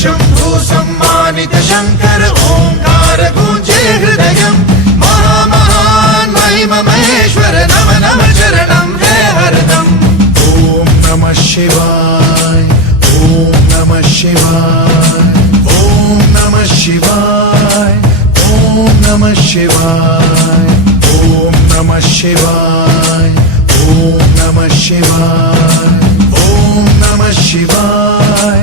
शंभु सम्मानित शंकर ओंकार गूंजे हृदयं महामहान महिम महेश्वर नम नम चरणं हे हरदम। ओम नमः शिवाय ओम नमः शिवाय ओम नमः शिवाय ओम नमः शिवाय ओम नमः शिवाय ओम नमः शिवाय ओम नमः शिवाय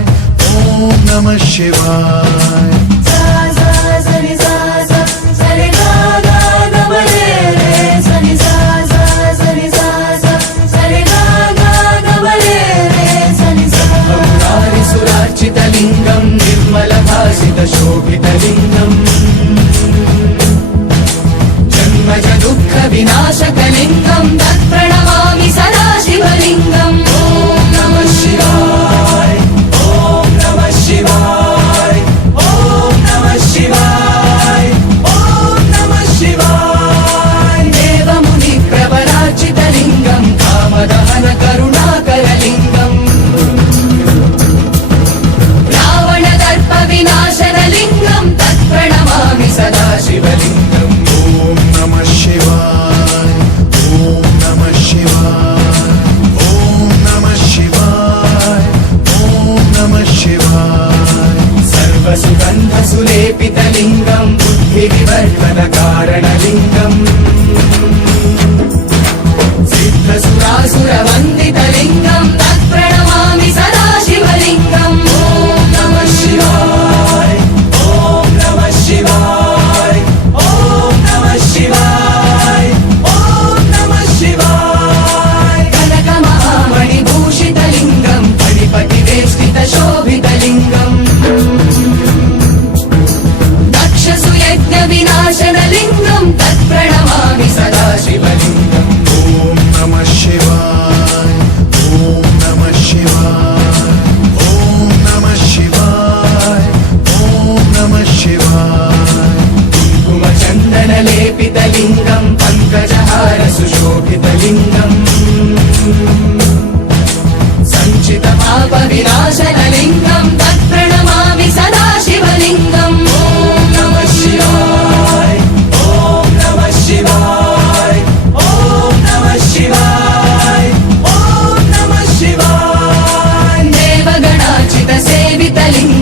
ओम नमः शिवाय। सुरार्चितलिङ्गं निर्मलभासितशोभितलिङ्गम् जन्मज दुःखविनाशकलिङ्गं तत्प्रणमामि सदा शिवलिङ्गम्। ॐ नमः शिवाय ॐ नमः शिवाय ॐ नमः शिवाय ॐ नमः शिवाय। देवमुनिप्रवरार्चितलिङ्गं कामदहन करुणाकरलिङ्गम् विनाशनलिङ्गं तत्प्रणमामि सदा शिवलिङ्गम्। ॐ नमः शिवाय ॐ नमः शिवाय ॐ नमः शिवाय ॐ नमः शिवाय। सर्वसुगन्धसुलेपितलिङ्गं बुद्धिविवर्धनकारणलिङ्गम् सिद्धसुरासुरवन्दितलिङ्गं तत्प्रणमामि सदा शिवलिङ्गम्। ॐ नमः शिवाय ॐ नमः शिवाय ॐ नमः शिवाय ॐ नमः शिवाय। कनकमहामणिभूषितलिङ्गं फणिपतिवेष्टितशोभितलिङ्गम् दक्षसुयज्ञविनाशनलिङ्गं तत्प्रणमामि सदा शिवलिङ्गम्। ॐ नमः शिवाय ॐ नमः शिवाय ॐ नमः शिवाय ॐ नमः शिवाय। कुङ्कुमचन्दनलेपितलिङ्गं पङ्कजहार सुशोभितलिङ्गम् सञ्चितपापविनाशनलिङ्गं तत्प्रणमामि सदा शिवलिङ्गम्। ॐ नमः शिवाय ॐ नमः शिवाय ॐ नमः शिवाय ॐ नमः शिवाय। देवगणार्चितसेवितलिङ्गं